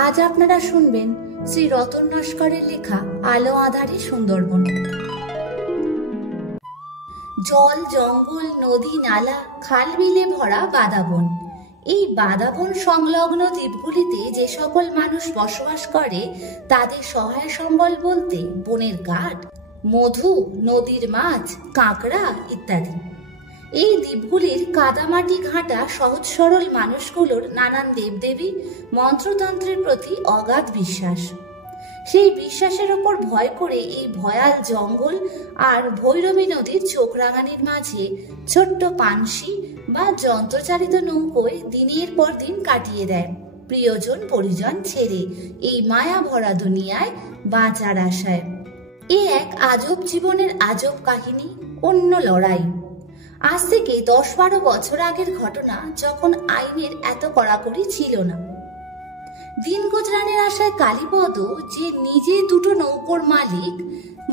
আজ আপনারা শুনবেন শ্রী রতন নস্করের লেখা আলো আঁধারে সুন্দরবন। জল, জঙ্গল, নদী, নালা, খাল বিলে ভরা বাদাবন। এই বাদাবন সংলগ্ন দ্বীপগুলিতে যে সকল মানুষ বসবাস করে তাদের সহায় সম্বল বলতে বনের কাঠ, মধু, নদীর মাছ, কাঁকড়া ইত্যাদি। এই দ্বীপগুলির কাদামাটি ঘাঁটা সহজ সরল মানুষগুলোর নানান দেবদেবী মন্ত্রতন্ত্রের প্রতি অগাধ বিশ্বাস। সেই বিশ্বাসের ওপর ভয় করে এই ভয়াল জঙ্গল আর ভৈরবী নদীর চোখ রাঙানির মাঝে ছোট্ট পানসি বা যন্ত্রচালিত নৌকোয় দিনের পর দিন কাটিয়ে দেয় প্রিয়জন পরিজন ছেড়ে এই মায়া ভরা দুনিয়ায় বাঁচার আশায়। এ এক আজব জীবনের আজব কাহিনী, অন্য লড়াই। আজ থেকে 10-12 বছর আগের ঘটনা, যখন আইনের এত কড়াকড়ি ছিল না। দিন গুজরানের আশায় কালীপদ, যে নিজে দুটো নৌকোর মালিক,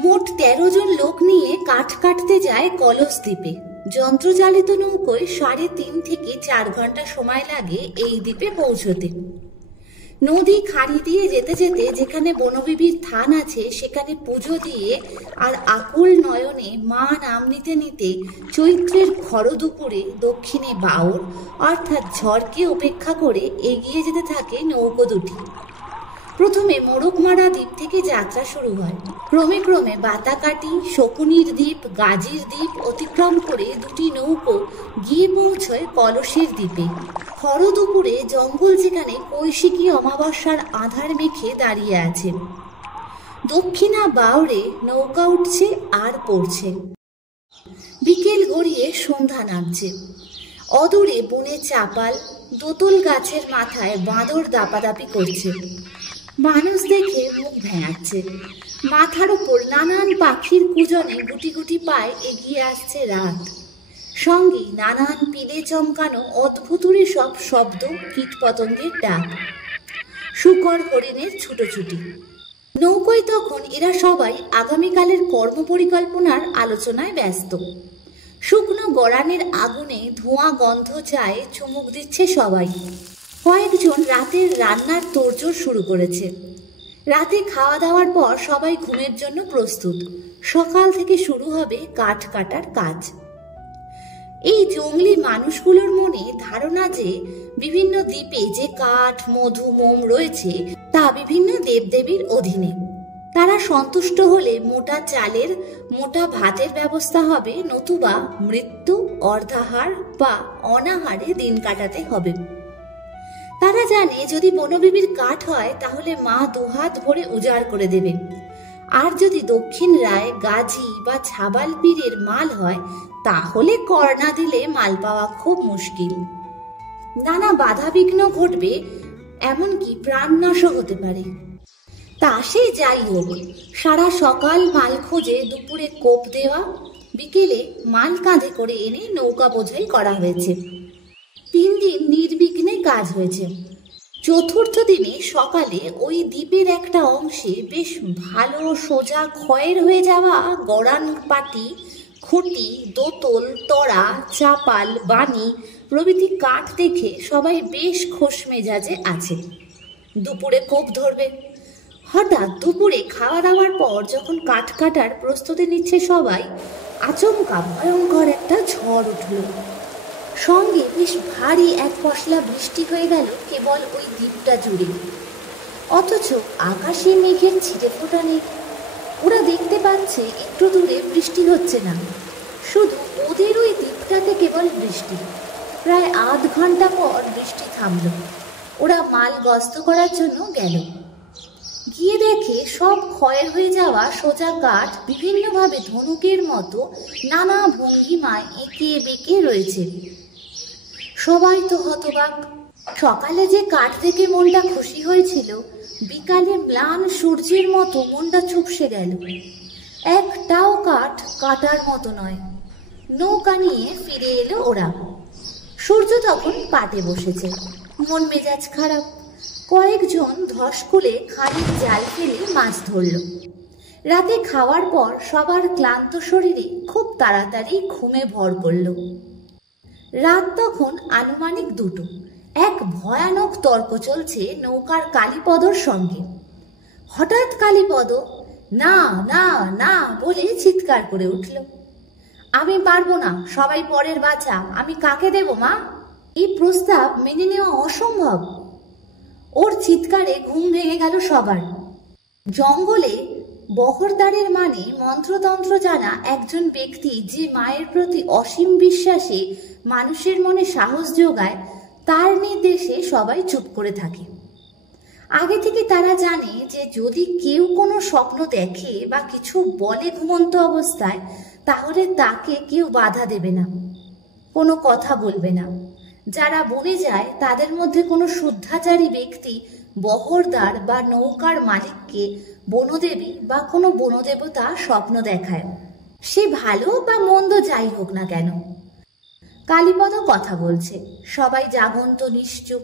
মোট 13 জন লোক নিয়ে কাঠ কাটতে যায় কলস দ্বীপে। যন্ত্রচালিত নৌকোয় 3.5 থেকে 4 ঘন্টা সময় লাগে এই দ্বীপে পৌঁছতে। নদী খাড়ি দিয়ে যেতে যেতে যেখানে বনবিবির থান আছে সেখানে পুজো দিয়ে আর আকুল নয়নে মা নাম নিতে নিতে চৈত্রের খর দুপুরে দক্ষিণে বাওর অর্থাৎ ঝড়কে উপেক্ষা করে এগিয়ে যেতে থাকে নৌকো দুটি। প্রথমে মোরগমারা দ্বীপ থেকে যাত্রা শুরু হয়। ক্রমে ক্রমে বাতাকাটি, শকুনির দ্বীপ, গাজীর দ্বীপ অতিক্রম করে দুটি নৌকো গিয়ে পৌঁছয় কলসের দ্বীপে। খর দুপুরে জঙ্গল যেখানে কৈশিকী অমাবস্যার আধার মেখে দাঁড়িয়ে আছে। দক্ষিণা বাওরে নৌকা উঠছে আর পড়ছে। বিকেল গড়িয়ে সন্ধ্যা নামছে। অদূরে বনে চাপাল, দোতল গাছের মাথায় বাঁদর দাপাদাপি করছে। মানুষ দেখে মুখ ভেঙাচ্ছে। মাথার উপর নানান পাখির কুজনে গুটি গুটি পায়ে এগিয়ে আসছে রাত। সঙ্গে নানান পিলে চমকানো অদ্ভুতুরে সব শব্দ, কীটপতঙ্গের ডাক, শূকর হরিণের ছুটোছুটি। নৌকোয় তখন এরা সবাই আগামীকালের কর্মপরিকল্পনার আলোচনায় ব্যস্ত। শুকনো গড়ানের আগুনে ধোঁয়া গন্ধ চায়ে চুমুক দিচ্ছে সবাই। কয়েকজন রাতের রান্নার তোড়জোড় শুরু করেছে। রাতে খাওয়া দাওয়ার পর সবাই ঘুমের জন্য প্রস্তুত। সকাল থেকে শুরু হবে কাঠ কাটার কাজ। এই জঙ্গলি মানুষগুলোর মনে ধারণা যে বিভিন্ন দ্বীপে যে কাঠ, মধু, মোম রয়েছে তা বিভিন্ন দেবদেবীর অধীনে। তারা সন্তুষ্ট হলে মোটা চালের, মোটা ভাতের ব্যবস্থা হবে, নতুবা মৃত্যু, অর্ধাহার বা অনাহারে দিন কাটাতে হবে। তারা জানে যদি বনবিবির কাঠ হয় তাহলে মা দুহাত ভরে উজাড় করে দেবে, আর যদি দক্ষিণ রায়, গাজী বা ছাবাল পীরের মাল হয় তাহলে কর না দিলে মাল পাওয়া খুব মুশকিল। নানা বাধা বিঘ্ন ঘটবে, এমনকি প্রাণনাশও হতে পারে। তা সে যাই হোক, সারা সকাল মাল খুঁজে দুপুরে কোপ দেওয়া, বিকেলে মাল কাঁধে করে এনে নৌকা বোঝাই করা হয়েছে। 3 দিন নির্বিঘ্নে কাজ হয়েছে। চতুর্থ দিনে সকালে ওই দ্বীপের একটা অংশে বেশ ভালো সোজা ক্ষয়ের হয়ে যাওয়া গড়ান পাটি, খুঁটি, দোতল, তড়া, চাপাল, বানি প্রভৃতি কাঠ দেখে সবাই বেশ খোশ মেজাজে আছে। দুপুরে কোপ ধরবে। হঠাৎ দুপুরে খাওয়া দাওয়ার পর যখন কাঠ কাটার প্রস্তুতি নিচ্ছে সবাই, আচমকা ভয়ঙ্কর একটা ঝড় উঠল। সঙ্গে বেশ ভারী এক পশলা বৃষ্টি হয়ে গেল কেবল ওই দ্বীপটা জুড়ে। অথচ আকাশে মেঘের ছিটে ফোটা নেই। ওরা দেখতে পাচ্ছে একটু দূরে বৃষ্টি হচ্ছে না, শুধু ওদের ওই দ্বীপটাতে কেবল বৃষ্টি। প্রায় আধ ঘন্টা পর বৃষ্টি থামল। ওরা মাল গস্ত করার জন্য গেল। গিয়ে দেখে সব ক্ষয়ের হয়ে যাওয়া সোজা কাঠ বিভিন্নভাবে ধনুকের মতো নানা ভঙ্গিমায় এঁকে বেঁকে রয়েছে। সবাই তো হতবাক। সকালে যে কাঠ থেকে মনটা খুশি হয়েছিল, বিকালে ম্লান সূর্যের মতো মনটা চুপসে গেল। একটাও কাঠ কাটার মতো নয়। নৌকা নিয়ে ফিরে এলো ওরা। সূর্য তখন পাটে বসেছে। মন মেজাজ খারাপ। কয়েকজন ধসকুলে খানিক জাল ফেলে মাছ ধরল। রাতে খাওয়ার পর সবার ক্লান্ত শরীরে খুব তাড়াতাড়ি ঘুমে ভর করল। রাত তখন আনুমানিক 2টো। এক ভয়ানক তর্ক চলছে নৌকার কালীপদর সঙ্গে। হঠাৎ কালীপদ না না না বলে চিৎকার করে উঠল। আমি পারবো না, সবাই পরের বাচ্চা, আমি কাকে দেব মা? এই প্রস্তাব মেনে নেওয়া অসম্ভব। ওর চিৎকারে ঘুম ভেঙে গেল সবার। জঙ্গলে বহরদারের মানে মন্ত্রতন্ত্র জানা একজন ব্যক্তি, যে মায়ের প্রতি অসীম বিশ্বাসে মানুষের মনে সাহস যোগায়, তার নির্দেশে সবাই চুপ করে থাকে। আগে থেকে তারা জানে যে যদি কেউ কোনো স্বপ্ন দেখে বা কিছু বলে ঘুমন্ত অবস্থায়, তাহলে তাকে কেউ বাধা দেবে না, কোনো কথা বলবে না। যারা বনে যায় তাদের মধ্যে কোনো শুদ্ধাচারী ব্যক্তি বহরদার বা নৌকার মালিককে বনদেবী বা কোনো বনদেবতা স্বপ্ন দেখায়, সে ভালো বা মন্দ যাই হোক না কেন। কালীপদ কথা বলছে, সবাই জাগন্ত নিশ্চুপ।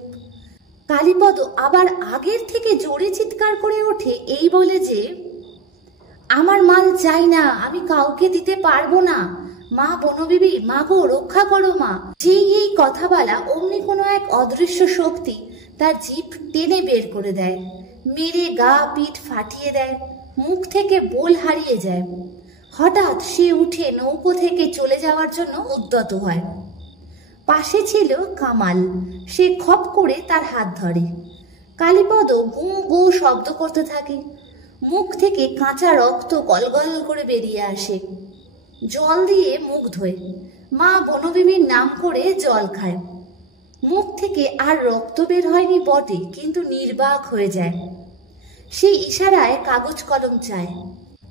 কালীপদ আবার আগের থেকে জোরে চিৎকার করে ওঠে, এই বলে যে আমার মাল চাই না, আমি কাউকে দিতে পারবো না, মা বনবিবি, মা গো রক্ষা করো মা। যেই এই কথা বলা, অমনি কোনো এক অদৃশ্য শক্তি তার জিভ টেনে বের করে দেয়, মেরে গা পিঠ ফাটিয়ে দেয়, মুখ থেকে বোল হারিয়ে যায়। হঠাৎ সে উঠে নৌকো থেকে চলে যাওয়ার জন্য উদ্যত হয়। পাশে ছিল কামাল, সে খপ করে তার হাত ধরে। কালীপদ গো গো শব্দ করতে থাকে, মুখ থেকে কাঁচা রক্ত গলগল করে বেরিয়ে আসে। জল দিয়ে মুখ ধোয়, মা বনবিবির নাম করে জল খায়। মুখ থেকে আর রক্ত বের হয়নি বটে, কিন্তু নির্বাক হয়ে যায়। সেই ইশারায় কাগজ কলম চায়।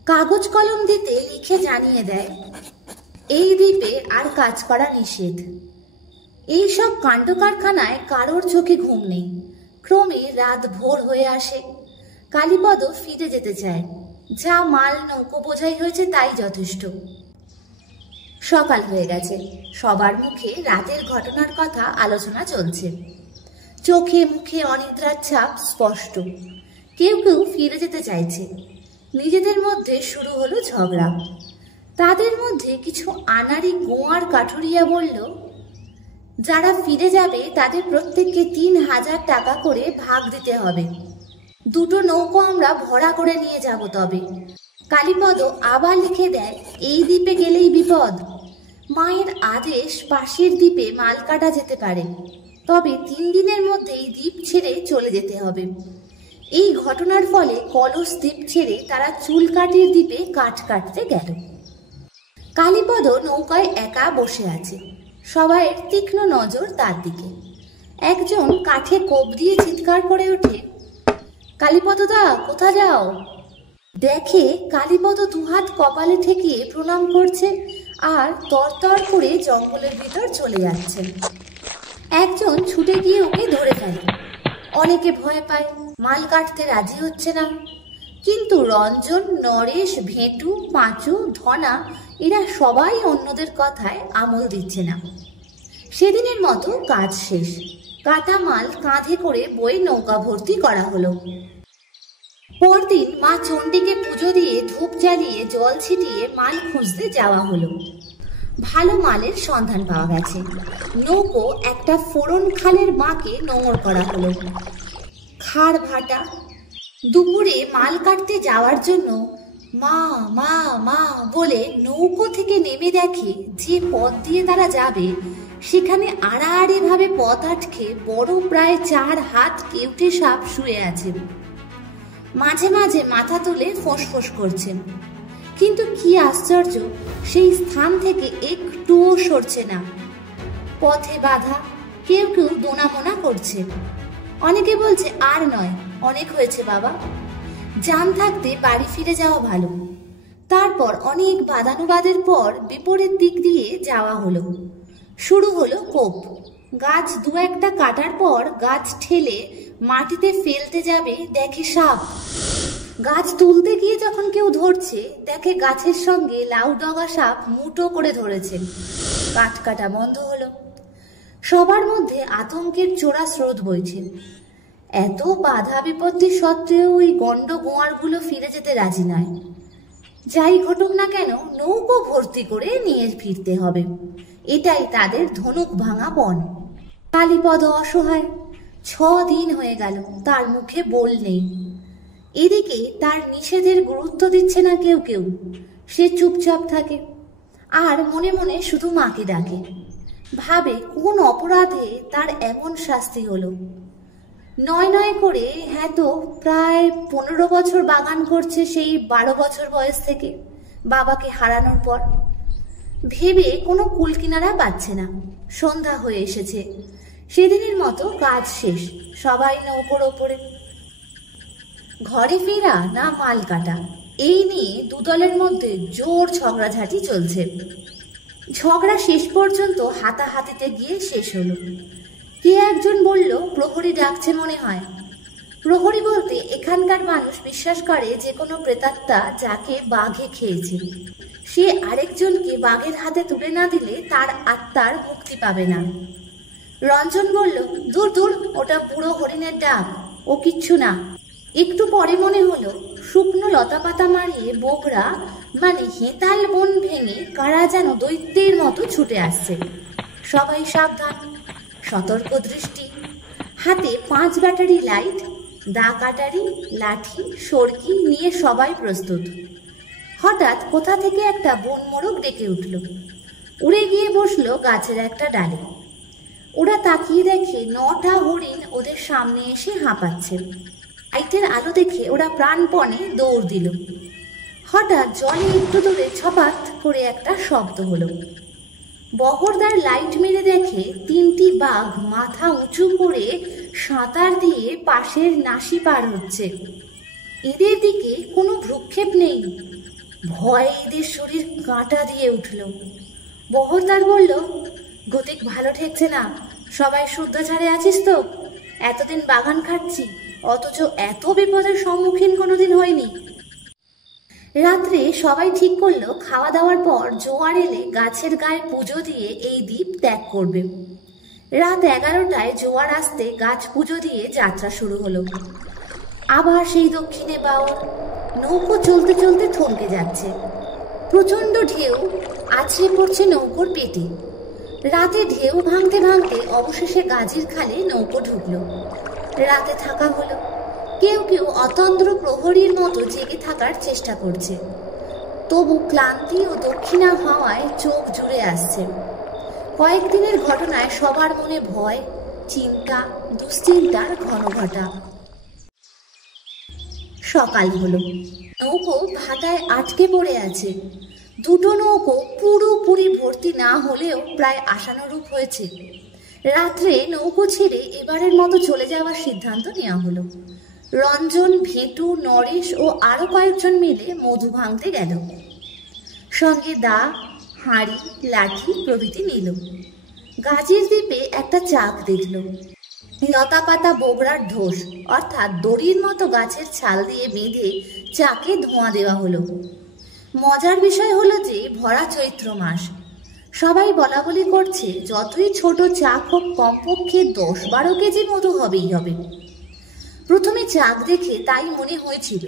কাগজ কলম দিতে লিখে জানিয়ে দেয়, এই দ্বীপে আর কাজ করা নিষেধ। এইসব কাণ্ড কারখানায় কারোর চোখে ঘুম নেই। ক্রমে রাত ভোর হয়ে আসে। কালীপদ ফিরে যেতে চায়, যা মাল নৌকো বোঝাই হয়েছে তাই যথেষ্ট। সকাল হয়ে গেছে, সবার মুখে রাতের ঘটনার কথা আলোচনা চলছে। চোখে মুখে অনিদ্রার ছাপ স্পষ্ট। কেউ কেউ ফিরে যেতে চাইছে। নিজেদের মধ্যে শুরু হলো ঝগড়া। তাদের মধ্যে কিছু আনাড়ি গোয়ার কাঠুরিয়া বলল, যারা ফিরে যাবে তাদের প্রত্যেককে 3000 টাকা করে ভাগ দিতে হবে। 2টো নৌকো আমরা ভরা করে নিয়ে যাব। তবে কালীপদ আবার লিখে দেয়, এই দ্বীপে গেলেই বিপদ। মায়ের আদেশ পাশের দ্বীপে মাল কাটা যেতে পারে, তবে 3 দিনের মধ্যেই দ্বীপ ছেড়ে চলে যেতে হবে। এই ঘটনার ফলে কলস দ্বীপ ছেড়ে তারা চুলকাটির দ্বীপে কাঠ কাটতে গেল। কালীপদ নৌকায় একা বসে আছে। সবাই তীক্ষ্ণ নজর তার দিকে। একজন কাঠে কোপ দিয়ে চিৎকার করে ওঠে, কালীপদদা কোথা যাও? দেখে কালীপদ 2 হাত কপালে ঠেকিয়ে প্রণাম করছে আর তরতর করে জঙ্গলের ভিতর চলে যাচ্ছে। একজন ছুটে গিয়ে ওকে ধরে ফেলে। অনেকে ভয় পায়, মাল কাটতে রাজি হচ্ছে না। কিন্তু রঞ্জন, নরেশ, ভেটু, পাঁচু, ধনা এরা সবাই অন্যদের কথায় আমল দিচ্ছে না। সেদিনের মতো কাজ শেষ। কাটা মাল কাঁধে করে বয়ে নৌকা ভর্তি করা হলো। পরদিন মা চণ্ডীকে পুজো দিয়ে ধূপ জ্বালিয়ে জল ছিটিয়ে মাল খুঁজতে যাওয়া হলো। ভালো মালের সন্ধান পাওয়া গেছে। নৌকো একটা ফোড়ন খালের বাঁকে নোঙর করা হলো। খাড় ভাটা। দুপুরে মাল কাটতে যাওয়ার জন্য মা মা মা বলে নৌকো থেকে নেমে দেখে যে পথ দিয়ে তারা যাবে সেখানে আড়াআড়ি ভাবে পথ আটকে বড় প্রায় 4 হাত কেউটে সাপ শুয়ে আছে। মাঝে মাঝে মাথা তুলে ফোঁস করছেন, কিন্তু কি আশ্চর্য, সেই স্থান থেকে একটুও সরছে না। পথে বাধা। কেউ কেউ দোনামোনা করছে। অনেকে বলছে, আর নয়, অনেক হয়েছে বাবা, জান থাকতে বাড়ি ফিরে যাওয়া ভালো। তারপর অনেক বাদানুবাদের পর বিপরীত দিক দিয়ে যাওয়া হলো। শুরু হলো কোপ। গাছ 2-1টা কাটার পর গাছ ঠেলে মাটিতে ফেলতে যাবে, দেখে সাপ। গাছ তুলতে গিয়ে যখন কেউ ধরছে, দেখে গাছের সঙ্গে লাউ ডগা সাপ মুঠো করে ধরেছে। কাঠ কাটা বন্ধ হলো। সবার মধ্যে আতঙ্কের চোরা স্রোত বইছে। এত বাধা বিপত্তি সত্ত্বেও ওই গন্ড গোয়ারগুলো ফিরে যেতে রাজি নয়। যাই ঘটুক না কেন, নৌকো ভর্তি করে নিয়ে ফিরতে হবে। এটাই তাদের ধনুক ভাঙা পণ। কালীপদ অসহায়। 6 দিন হয়ে গেল, তার মুখে বোল নেই। এদিকে তার নিষেধের গুরুত্ব দিচ্ছে না কেউ কেউ। সে চুপচাপ থাকে আর মনে মনে শুধু মাকে ডাকে। ভাবে কোন অপরাধে তার এমন শাস্তি হলো। নয় নয় করে হ্যাঁ তো প্রায় 15 বছর বাগান করছে, সেই 12 বছর বয়স থেকে, বাবাকে হারানোর পর। ভেবে কোনো কুলকিনারা পাচ্ছে না। সন্ধ্যা হয়ে এসেছে। সেদিনের মতো কাজ শেষ, সবাই নৌকোর ওপরে। ঘরে ফেরা না মাল কাটা, এই নিয়ে দুদলের মধ্যে জোর ঝগড়াঝাটি চলছে। ঝগড়া শেষ পর্যন্ত হাতাহাতিতে গিয়ে শেষ হলো। কে একজন বলল, প্রহরী ডাকছে মনে হয়। প্রহরী বলতে এখানকার মানুষ বিশ্বাস করে যে কোনো প্রেতাত্মা যাকে বাঘে খেয়েছে, সে আরেকজনকে বাঘের হাতে তুলে না দিলে তার আত্মার মুক্তি পাবে না। রঞ্জন বলল, দূর দূর, ওটা বুড়ো হরিণের ডাক, ও কিচ্ছু না। একটু পরে মনে হলো শুকনো লতাপাতা মারিয়ে বোকরা মানে হেতাল বন ভেঙে কারা যেন দৈত্যের মতো ছুটে আসছে। সবাই সাবধান, সতর্ক দৃষ্টি। হাতে 5 ব্যাটারি লাইট, দা কাটারি, লাঠি, সরকি নিয়ে সবাই প্রস্তুত। হঠাৎ কোথা থেকে একটা বন মোরগ ডেকে উঠল। উড়ে গিয়ে বসলো গাছের একটা ডালে। ওরা তাকিয়ে দেখে 9টা হরিণ ওদের সামনে এসে হাঁপাচ্ছে। লাইটের আলো দেখে ওরা প্রাণপণে দৌড় দিল। হঠাৎ জলে একটু দূরে ছপাত করে একটা শব্দ হলো। বহরদার লাইট মেরে দেখে 3টি বাঘ মাথা উঁচু করে সাঁতার দিয়ে পাশের নাসি পার হচ্ছে। এদের দিকে কোনো ভ্রুক্ষেপ নেই। ভয়ে এদের শরীর কাঁটা দিয়ে উঠল। বহরদার বলল, গতিক ভালো ঠেকছে না, সবাই শুদ্ধাচারে আছিস তো? এতদিন বাগান খাচ্ছি, অথচ এত বিপদের সম্মুখীন কোনোদিন হয়নি। রাত্রে সবাই ঠিক করলো খাওয়া দাওয়ার পর জোয়ার এলে গাছের গায়ে পুজো দিয়ে এই দ্বীপ ত্যাগ করবে। রাত 11টায় জোয়ার আসতে গাছ পুজো দিয়ে যাত্রা শুরু হলো। আবার সেই দক্ষিণে বাউল। নৌকো চলতে চলতে থমকে যাচ্ছে। প্রচন্ড ঢেউ আছড়ে পড়ছে নৌকোর পেটে। রাতে ঢেউ ভাঙতে ভাঙতে অবশেষে গাজীর খালে নৌকো ঢুকলো। রাতে থাকা হলো। কেউ কেউ অতন্দ্র প্রহরীর মতো জেগে থাকার চেষ্টা করছে। তবু ক্লান্তি ও দক্ষিণা হাওয়ায় চোখ জুড়ে আসছে। কয়েকদিনের ঘটনায় সবার মনে ভয়, চিন্তা, দুশ্চিন্তার ঘনঘটা। সকাল হলো। নৌকো ভাটায় আটকে পড়ে আছে। 2টো নৌকো পুরোপুরি ভর্তি না হলেও প্রায় আশানুরূপ হয়েছে। রাত্রে নৌকো ছেড়ে এবারের মতো চলে যাওয়ার সিদ্ধান্ত নেওয়া হলো। রঞ্জন, ভেটু, নরেশ ও আরো কয়েকজন মিলে মধু ভাঙতে গেল। সঙ্গে দা, হাঁড়ি, লাঠি প্রভৃতি নিল। গাজীর দ্বীপে একটা চাক দেখল। লতাপাতা বোগরার ঢোস, অর্থাৎ দড়ির মতো গাছের ছাল দিয়ে বেঁধে চাকে ধোঁয়া দেওয়া হলো। মজার বিষয় হলো যে ভরা চৈত্র মাস। সবাই বলা বলি করছে যতই ছোট চাক হোক কমপক্ষে 10-12 কেজি মধু হবেই হবে। প্রথমে চাক দেখে তাই মনে হয়েছিল,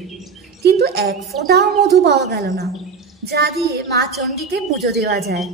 কিন্তু 1 ফোঁটাও মধু পাওয়া গেল না, যা দিয়ে মা চণ্ডীকে পুজো দেওয়া যায়।